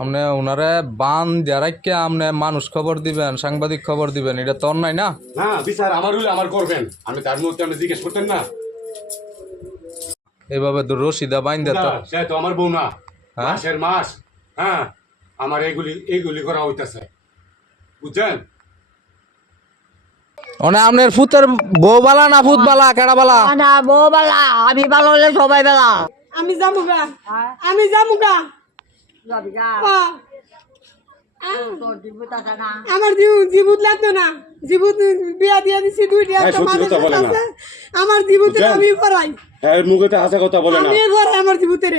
আপনি ওনারে বান দেয়ারাইকে আপনি মানুষ খবর দিবেন, সাংবাদিক খবর দিবেন, এটা তো অন্যায় না? না বিচার আমার হলে আমার করবেন, আমি তার মধ্যে আপনি জিজ্ঞেস করতেন না। এইভাবে তো রশিদা বাইন দিত, সে তো আমার বউ না, হ্যাঁ? মাসের মাস। হ্যাঁ, আমার এইগুলি করা হইতেছে, বুঝছেন? মানে আপনার ফুতের বউ বালা না ফুত বালা, কেডা বালা? না বউ বেলা, আমি ভালো হলে সবাই বেলা। আমি যামুগা, আমি যামুগা। আমার জীবুত লাগতো না, জীবুত বিয়া দিয়া দিছি দুইটা, আমার জীবুতের আমি পড়াই, মুখে হাসা কথা বলে না, আমি পড়াই আমার জীবুতের।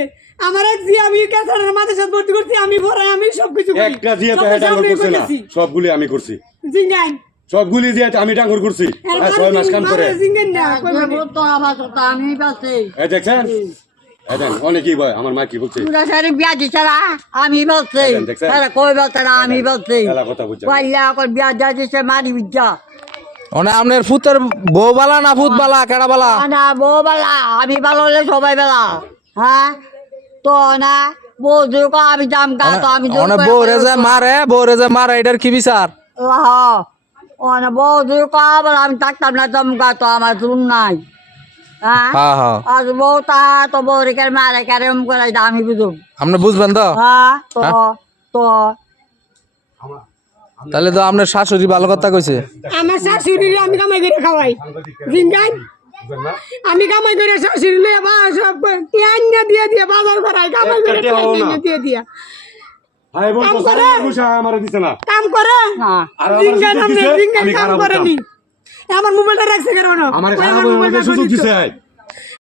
আমার এক জি আমি ক্যান্সারের মাঝে সাথে ভর্তি করছি, আমি পড়াই, আমি সবকিছু করি। একটা জিয়া তো হেড ডাঙ্গর করছে না, সবগুলি আমি করছি, জিঙ্গান সবগুলি জিয়া আমি ডাঙ্গর করছি। 6 মাস কাম করে জিঙ্গান না তো আমার কথা আমি বলছি। এই দেখছেন, এই দেন অনেকই ভয়। আমার মা কি বলছে, পুরা সারি বিয়া দিছে না, আমি বলছি। দেখছেন? তারা কই বলছে না, আমি বলছি। এলা কথা বুঝছেন? পাইলা এখন বিয়া দিয়া দিছে মারি বিদ্যা। মানে আপনার ফুতের বউ বালা না ফুত বালা, কেডা বালা? না বউ বেলা, আমি ভালো হলে সবাই বেলা। হ্যাঁ তো না বউ যদি আমি দাম গা তো আমি মানে বউরে যে মারে, বউরে যে মারে, এটার কি বিচার? বউ যদি বলে আমি থাকতাম না দাম গা তো আমার জুন নাই। হ্যাঁ হ্যাঁ হ্যাঁ, আর বউ তা তো বউ রেখে মারে কারম করে আমি বুঝুম। আপনি বুঝবেন তো? হ্যাঁ তো তো তাহলে তো আপনার শাশুড়ি ভালো কথা কইছে। আমার শাশুড়ি আমি কামাই করে খাওয়াই, জিঙ্গান আমি কামাই করে শাশুড়ি সব টিয়ান্না দিয়ে দিয়ে বাজার করাই, কামাই করে দিয়ে দিয়া কাম করে, আমার দিছে না, কাম করে আর জিঙ্গান কাম করেনি। আমার মোবাইলটা রাখছে কারণ আমার খারাপ সুযোগ দিছে।